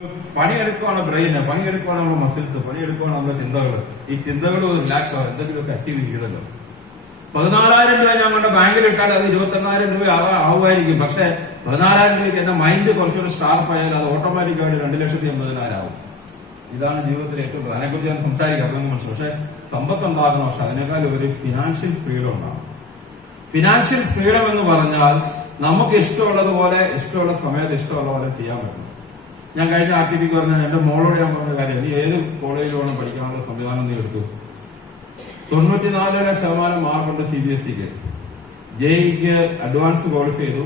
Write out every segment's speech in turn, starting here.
പണിയെടുക്കുവാണ് ബ്രെയിന്, പണിയെടുക്കുവാണ് നമ്മുടെ മസിൽസ്, പണിയെടുക്കുവാണ് നമ്മുടെ ചിന്തകൾ. ഈ ചിന്തകൾ റിലാക്സ് ആവും, എന്തെങ്കിലുമൊക്കെ അച്ചീവ് ചെയ്തല്ലോ. 14,000 രൂപ ഞാൻ കൊണ്ട് ബാങ്കിൽ ഇട്ടാൽ അത് 21,000 രൂപ ആവുമായിരിക്കും. പക്ഷെ 14,000 രൂപയ്ക്ക് എന്റെ മൈൻഡ് കുറച്ചുകൂടി ഷാർപ്പ് ആയാൽ അത് ഓട്ടോമാറ്റിക്കായിട്ട് 2,80,000 ആവും. ഇതാണ് ജീവിതത്തിൽ ഏറ്റവും പ്രധാനം. അതിനെക്കുറിച്ച് ഞാൻ സംസാരിക്കാം, അതൊന്നും മനസ്സിലാവും. പക്ഷെ സമ്പത്ത് ഉണ്ടാകണം, പക്ഷെ അതിനേക്കാൾ ഒരു ഫിനാൻഷ്യൽ ഫ്രീഡം ഉണ്ടാകും. ഫിനാൻഷ്യൽ ഫ്രീഡം എന്ന് പറഞ്ഞാൽ നമുക്ക് ഇഷ്ടമുള്ളതുപോലെ, ഇഷ്ടമുള്ള സമയത്ത് ഇഷ്ടമുള്ള പോലെ ചെയ്യാൻ പറ്റും. ഞാൻ കഴിഞ്ഞ ആർട്ടിക്ക് പറഞ്ഞാൽ എന്റെ മോളോട് ഞാൻ പറഞ്ഞ കാര്യം, നീ ഏത് കോളേജിൽ വേണം പഠിക്കാനുള്ള സംവിധാനം നീ എടുത്തു. 94% മാർക്കുണ്ട് CBSEക്ക്. JEEക്ക് അഡ്വാൻസ് ക്വാളിഫൈ ചെയ്തു,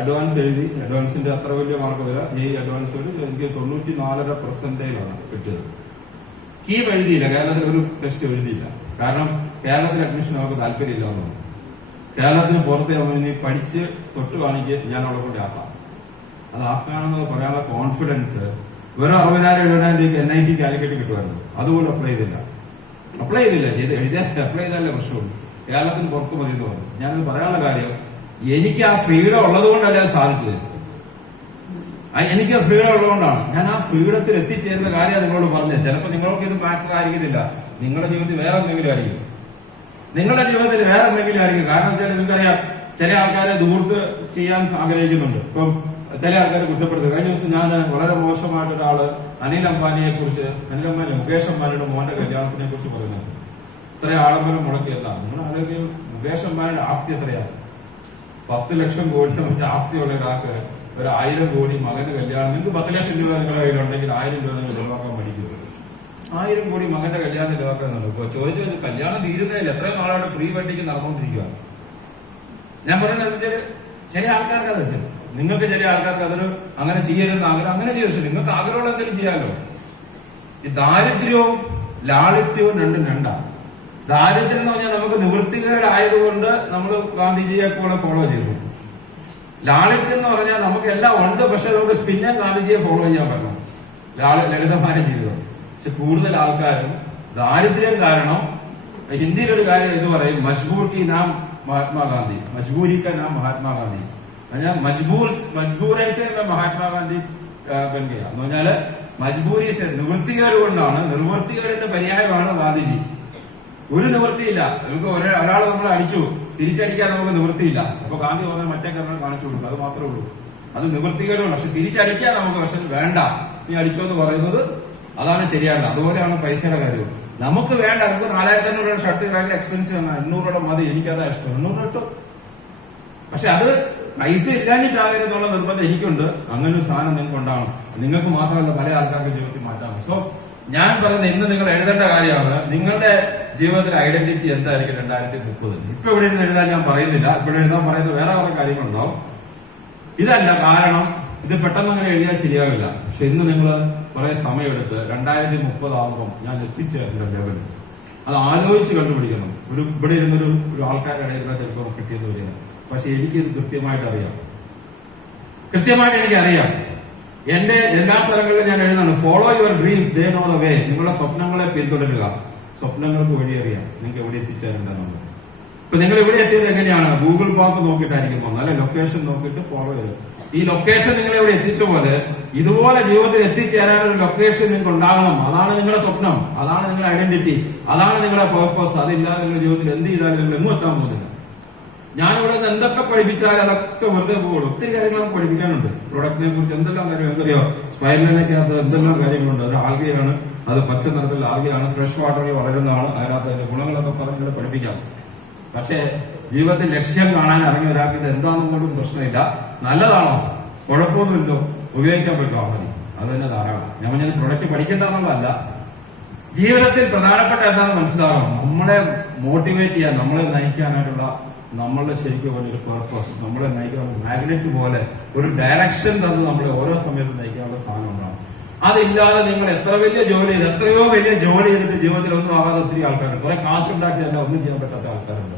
അഡ്വാൻസ് എഴുതി, അഡ്വാൻസിന്റെ അത്ര വലിയ മാർക്ക് വരിക. JEE അഡ്വാൻസ് എഴുതി, എനിക്ക് 94% കിട്ടിയത്. കീം എഴുതിയില്ല, കേരളത്തിൽ ഒരു ടെസ്റ്റ് എഴുതിയില്ല. കാരണം കേരളത്തിൽ അഡ്മിഷൻ അവർക്ക് താല്പര്യമില്ല എന്നാണ്. കേരളത്തിന് പുറത്ത് ഇനി പഠിച്ച് തൊട്ട് കാണിക്ക്, ഞാൻ അവിടെ കൊണ്ട് ആക്കാം. അത് ആക്കാണെന്ന് പറയാനുള്ള കോൺഫിഡൻസ് വെറും 60,000-70,000 രൂപയ്ക്ക് NIT കാലിക്കറ്റ് കിട്ടുമായിരുന്നു. അതുപോലെ അപ്ലൈ ചെയ്തില്ല. അപ്ലൈ ചെയ്താലേ പ്രശ്നമുള്ളൂ. കേരളത്തിന് പുറത്ത് മതി എന്ന് പറഞ്ഞു. ഞാനത് പറയാനുള്ള കാര്യം, എനിക്ക് ആ ഫ്രീഡം ഉള്ളത് കൊണ്ടല്ല അത് സാധിച്ചത്. എനിക്ക് ആ ഫ്രീഡം ഉള്ളതുകൊണ്ടാണ് ഞാൻ ആ ഫ്രീഡത്തിൽ എത്തിച്ചേരുന്ന കാര്യം നിങ്ങളോട് പറഞ്ഞത്. ചിലപ്പോൾ നിങ്ങൾക്ക് ഇത് മാറ്റർ ആയിരിക്കത്തില്ല, നിങ്ങളുടെ ജീവിതത്തിൽ വേറെ എന്തെങ്കിലും ആയിരിക്കും. നിങ്ങളുടെ ജീവിതത്തിൽ വേറെ എന്തെങ്കിലും ആയിരിക്കും. കാരണം വെച്ചാൽ നിങ്ങൾക്കറിയാം, ചില ആൾക്കാരെ ദൂർത്ത് ചെയ്യാൻ ആഗ്രഹിക്കുന്നുണ്ട്. ഇപ്പം ചില ആൾക്കാരെ കുറ്റപ്പെടുത്തും. കഴിഞ്ഞ ദിവസം ഞാൻ വളരെ മോശമായിട്ടൊരാള് അനിൽ അംബാനിയെ കുറിച്ച്, മുകേഷ് അംബാനിയുടെ മോന്റെ കല്യാണത്തിനെ കുറിച്ച് പറയുന്നത്. ഇത്ര ആഡംബരം മുടക്കിയല്ല. നിങ്ങൾ ആലോചിക്കും, മുകേഷ് അംബാനിയുടെ ആസ്തി എത്രയാണ്? 10 ലക്ഷം കോടി മറ്റേ ആസ്തിയുള്ള ഒരാൾക്ക് 1,000 കോടി മകന്റെ കല്യാണം. നിങ്ങൾക്ക് 10 ലക്ഷം രൂപ നിങ്ങളുടെ കയ്യിലുണ്ടെങ്കിൽ 1,000 രൂപ നിങ്ങൾ ചെലവാക്കാൻ പഠിക്കുന്നത്. 1,000 കോടി മകന്റെ കല്യാണം ചെലവാക്കുന്നുണ്ട്. ഇപ്പൊ ചോദിച്ചു, കല്യാണം തീരുന്നതിൽ എത്രയും നാളായിട്ട് പ്രീ വെഡിങ് നടന്നുകൊണ്ടിരിക്കുക. ഞാൻ പറയുന്നത് ചില ആൾക്കാർക്ക് അത്, നിങ്ങൾക്ക് ചില ആൾക്കാർക്ക് അതൊരു അങ്ങനെ ചെയ്യരുതെന്ന് ആഗ്രഹം, അങ്ങനെ ചെയ്തു. നിങ്ങൾക്ക് ആഗ്രഹമുള്ള എന്തെങ്കിലും ചെയ്യാമല്ലോ. ഈ ദാരിദ്ര്യവും ലാളിത്യവും രണ്ടും രണ്ടാണ്. ദാരിദ്ര്യം എന്ന് പറഞ്ഞാൽ നമുക്ക് നിവൃത്തികേടായതുകൊണ്ട് നമ്മൾ ഗാന്ധിജിയെ പോലെ ഫോളോ ചെയ്തു. ലാളിത്യം എന്ന് പറഞ്ഞാൽ നമുക്ക് എല്ലാം ഉണ്ട്, പക്ഷെ നമുക്ക് പിന്നെ ഗാന്ധിജിയെ ഫോളോ ചെയ്യാൻ പറ്റണം. ലളിതമായ ജീവിതം. പക്ഷെ കൂടുതൽ ആൾക്കാരും ദാരിദ്ര്യം കാരണം, ഹിന്ദിയിലൊരു കാര്യം ഇത് പറയും, മജ്ബൂർ കി നാം മഹാത്മാഗാന്ധി, മജ്ബൂരി കാ നാം മഹാത്മാഗാന്ധി. മജ്ബൂരൈസെ മഹാത്മാഗാന്ധി ബൻ ഗയ എന്ന് പറഞ്ഞാല് മജ്ബൂരിസെ നിവൃത്തികേട് കൊണ്ടാണ്, നിർവൃത്തികേടിന്റെ പരിഹാരമാണ് ഗാന്ധിജി. ഒരു നിവൃത്തിയില്ല. നമുക്ക് ഒരാൾ നമ്മൾ അടിച്ചു, തിരിച്ചടിക്കാൻ നമുക്ക് നിവൃത്തിയില്ല. അപ്പൊ ഗാന്ധി പറഞ്ഞ മറ്റേ കാരണം കാണിച്ചു കൊടുക്കും, അത് മാത്രമേ ഉള്ളൂ. അത് നിവൃത്തികേടുണ്ട്. പക്ഷെ തിരിച്ചടിക്കാൻ നമുക്ക് പക്ഷെ വേണ്ട, നീ അടിച്ചോ എന്ന് പറയുന്നത് അതാണ് ശരിയാണ്. അതുപോലെയാണ് പൈസയുടെ കാര്യം. നമുക്ക് വേണ്ട, നമുക്ക് 4,500 രൂപ ഷർട്ട് ഭയങ്കര എക്സ്പെൻസീവ് ആണ്, 800 രൂപ മതി, എനിക്കതാ ഇഷ്ടം, 800 കിട്ടും. പക്ഷെ അത് പൈസ ഇല്ലാഞ്ഞിട്ടാകരുതെന്നുള്ള നിർബന്ധം എനിക്കുണ്ട്. അങ്ങനെ ഒരു സാധനം നിങ്ങൾക്ക് ഉണ്ടാവണം. നിങ്ങൾക്ക് മാത്രമല്ല, പല ആൾക്കാർക്ക് ജീവിതത്തിൽ മാറ്റാം. സോ ഞാൻ പറയുന്നത്, ഇന്ന് നിങ്ങൾ എഴുതേണ്ട കാര്യമാണ്, നിങ്ങളുടെ ജീവിതത്തിലെ ഐഡന്റിറ്റി എന്തായിരിക്കും 2030. ഇപ്പൊ ഇവിടെ നിന്ന് എഴുതാൻ ഞാൻ പറയുന്നില്ല. ഇവിടെ എഴുതാൻ പറയുന്നത് വേറെ കുറെ കാര്യങ്ങളുണ്ടാവും. ഇതല്ല കാരണം, ഇത് പെട്ടെന്ന് അങ്ങനെ എഴുതിയാൽ ശരിയാവില്ല. പക്ഷെ ഇന്ന് നിങ്ങൾ കുറെ സമയമെടുത്ത് 2030 ആകുമ്പോൾ ഞാൻ എത്തിച്ചേരുന്ന ലെവൽ അത് ആലോചിച്ച് കണ്ടുപിടിക്കണം. ഇവിടെ ഇരുന്നൊരു ആൾക്കാരുടെ ഇടയിൽ ചിലപ്പോൾ കിട്ടിയെന്ന് വരുന്നത്. പക്ഷെ എനിക്കിത് കൃത്യമായിട്ട് അറിയാം. എനിക്കറിയാം. എന്റെ എല്ലാ സ്ഥലങ്ങളിലും ഞാൻ എഴുതുന്നുണ്ട്, follow your dreams, they know the way. നിങ്ങളുടെ സ്വപ്നങ്ങളെ പിന്തുടരുക. സ്വപ്നങ്ങൾക്ക് വഴിയറിയാം നിങ്ങൾക്ക് എവിടെ എത്തിച്ചേരേണ്ടതുണ്ട്. ഇപ്പൊ നിങ്ങൾ ഇവിടെ എത്തിയത് എങ്ങനെയാണ്? ഗൂഗിൾ മാപ്പ് നോക്കിയിട്ടായിരിക്കും വന്നത്, അല്ലെ? ലൊക്കേഷൻ നോക്കിയിട്ട് ഫോളോ ചെയ്ത് ഈ ലൊക്കേഷൻ നിങ്ങൾ ഇവിടെ എത്തിച്ച പോലെ ഇതുപോലെ ജീവിതത്തിൽ എത്തിച്ചേരാനൊരു ലൊക്കേഷൻ നിങ്ങൾക്ക് ഉണ്ടാകണം. അതാണ് നിങ്ങളുടെ സ്വപ്നം, അതാണ് നിങ്ങളുടെ ഐഡന്റിറ്റി, അതാണ് നിങ്ങളുടെ പേർപ്പസ്. അതില്ലാതെ നിങ്ങളുടെ ജീവിതത്തിൽ എന്ത് ചെയ്താലും നിങ്ങൾ എങ്ങും എത്താൻ പോകുന്നില്ല. ഞാനിവിടെ നിന്ന് എന്തൊക്കെ പഠിപ്പിച്ചാലും അതൊക്കെ വെറുതെ പോകുള്ളൂ. ഒത്തിരി കാര്യങ്ങൾ നമുക്ക് പഠിപ്പിക്കാനുണ്ട്. പ്രൊഡക്റ്റിനെ കുറിച്ച് എന്തെല്ലാം കാര്യം, എന്തറിയോ, സ്പൈറലിനകത്ത് എന്തെല്ലാം കാര്യങ്ങളുണ്ട്. ഒരു ആൽഗയാണ്, അത് പച്ച നിറത്തിൽ ആൽഗയാണ്, ഫ്രഷ് വാട്ടറിൽ വളരുന്നതാണ്. അതിനകത്ത് അതിന്റെ ഗുണങ്ങളൊക്കെ പറഞ്ഞ് പഠിപ്പിക്കാം. പക്ഷേ ജീവിതത്തിൽ ലക്ഷ്യം കാണാൻ ഇറങ്ങിയ ഒരാൾക്ക് ഇത് എന്താണെന്ന് പോലും പ്രശ്നമില്ല. നല്ലതാണോ, കുഴപ്പമൊന്നുമില്ലോ, ഉപയോഗിക്കാൻ പറ്റുമോ, മതി, അത് തന്നെ ധാരാളം. ഞാൻ പ്രൊഡക്റ്റ് പഠിക്കേണ്ടെന്നുള്ളതല്ല, ജീവിതത്തിൽ പ്രധാനപ്പെട്ട എന്താണെന്ന് മനസ്സിലാകണം. നമ്മളെ മോട്ടിവേറ്റ് ചെയ്യാൻ, നമ്മളെ നയിക്കാനായിട്ടുള്ള നമ്മളുടെ ശരിക്കും ഒരു പർപ്പസ്, നമ്മളെ നയിക്കാൻ മാഗ്നറ്റ് പോലെ ഒരു ഡയറക്ഷൻ തന്ന് നമ്മളെ ഓരോ സമയത്തും നയിക്കാനുള്ള സാധനം ഉണ്ടാവും. അതില്ലാതെ നിങ്ങൾ എത്ര വലിയ ജോലി ചെയ്ത്, എത്രയോ വലിയ ജോലി ചെയ്തിട്ട് ജീവിതത്തിൽ ഒന്നും ആകാതെ ഒത്തിരി ആൾക്കാരുണ്ട്. കുറെ കാശുണ്ടാക്കിയല്ല ഒന്നും ചെയ്യാൻ പറ്റാത്ത ആൾക്കാരുണ്ട്.